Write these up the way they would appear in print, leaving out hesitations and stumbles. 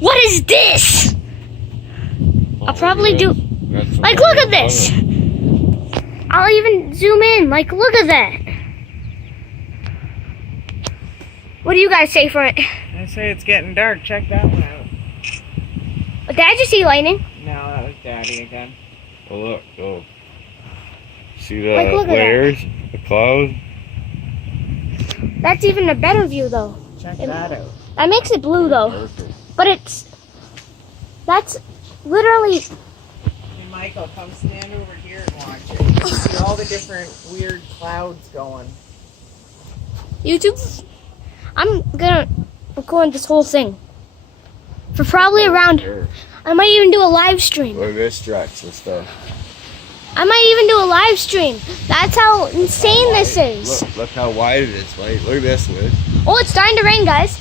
What is this? I'll probably do. Like, look at this. I'll even zoom in. Like, look at that. What do you guys say for it? I say it's getting dark. Check that one out. Did I just see lightning? No, that was Daddy again. Oh look, oh. See the Like, look at layers, the clouds? That's even a better view, though. Check that out. That makes it blue, though. But that's literally. Hey, Michael, come stand over here and watch it. You can see all the different weird clouds going. YouTube. I'm gonna record this whole thing for probably around. I might even do a live stream. Look at this stretch and stuff. I might even do a live stream. That's how insane this is. Look how wide it is, Mike. Look at this, Liz. Oh, it's starting to rain, guys.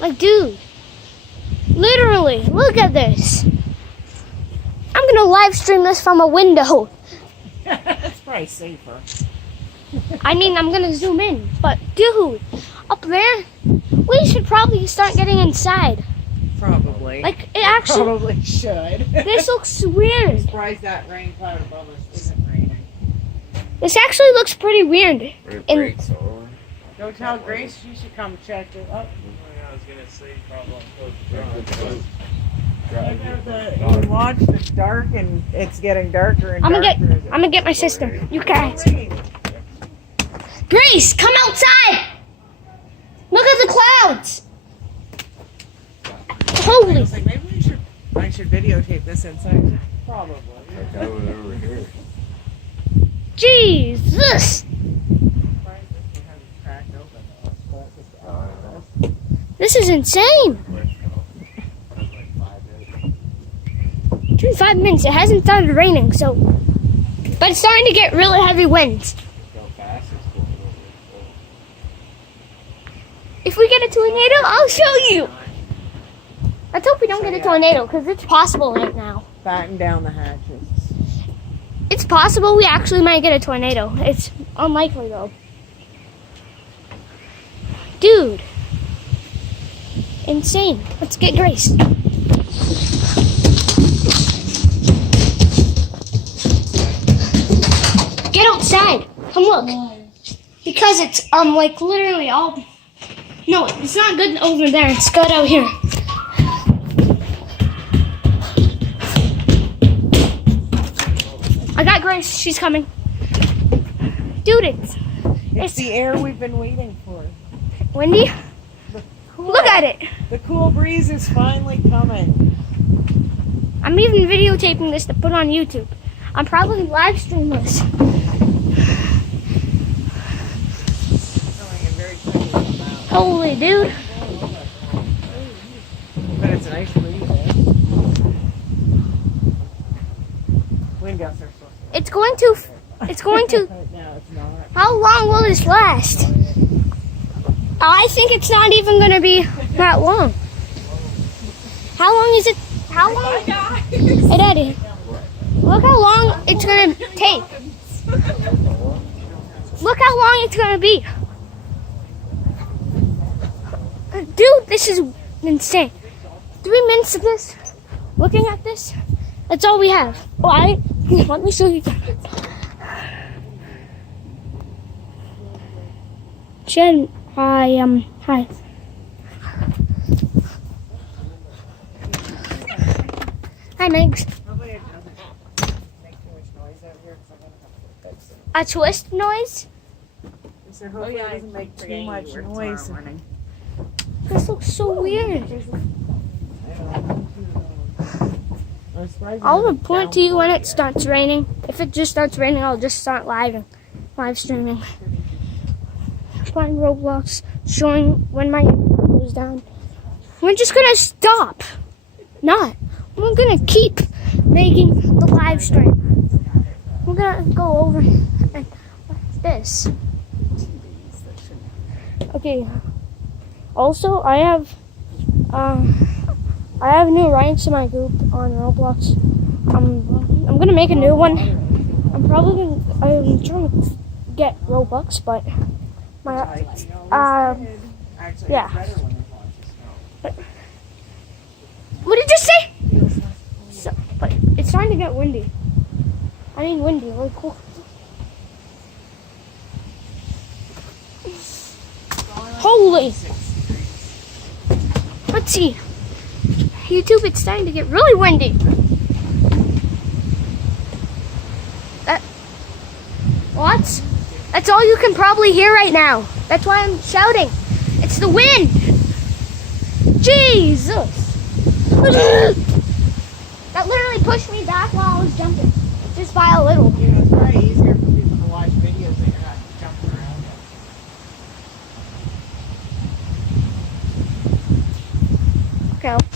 Like, dude. Literally, look at this. I'm gonna live stream this from a window. That's probably safer. I mean, I'm gonna zoom in, but dude, up there, we should probably start getting inside. Probably. Like, it actually, Probably should. this looks weird. Surprised that rain cloud above us isn't raining. This actually looks pretty weird. It And- breaks over. Go tell Grace she should come check it up. I was gonna say You watch, it's dark and it's getting darker and I'm darker. gonna get my sister. You guys. Grace, come outside. Look at the clouds. Holy. I was like, maybe I should videotape this inside. Probably. over here. Jesus. This is insane. It's been 5 minutes. It hasn't started raining, so. But it's starting to get really heavy winds. If we get a tornado, I'll show you. Let's hope we don't get a tornado, because it's possible right now. Batten down the hatches. It's possible we actually might get a tornado. It's unlikely, though. Dude. Insane. Let's get Grace. Get outside. Come look. Because it's like literally all. No, it's not good over there. It's good out here. I got Grace. She's coming. Dude, It's the air we've been waiting for. windy. Look at it. The cool breeze is finally coming. I'm even videotaping this to put on YouTube. I'm probably live stream this. Holy dude. But it's a nice breeze. Wind gusts are so It's going to. No, it's not. How long will this last? I think it's not even going to be that long. How long is it? How long? Hey, Daddy. Look how long it's going to take. Look how long it's going to be. Dude, this is insane. 3 minutes of this. Looking at this. That's all we have. Oh, let me show you. Jen, hi. Hi. Hi, Megs. Hopefully it doesn't make too much noise out here because I'm going to have to fix it. A twist noise? I said hopefully it doesn't make too much noise. This looks so weird. I'll report to you when it starts raining. If it just starts raining, I'll just start live streaming. Playing Roblox, showing when my internet goes down. We're just gonna stop. We're gonna keep making the live stream. We're gonna go over and what's this? Okay. Also, I have new ranks in my group on Roblox. I'm gonna make a new one. I'm trying to get Robux, but My Like we always did. Actually, yeah. it's better when there's lots of snow. What did you say? Feels less cold. So, but it's starting to get windy. I mean windy, really cool. Holy! 6 degrees. Let's see. YouTube, it's starting to get really windy. What? That's all you can probably hear right now. That's why I'm shouting. It's the wind. Jesus. That literally pushed me back while I was jumping. Just by a little. You know, it's probably easier for people to watch videos that you're not jumping around in. Okay.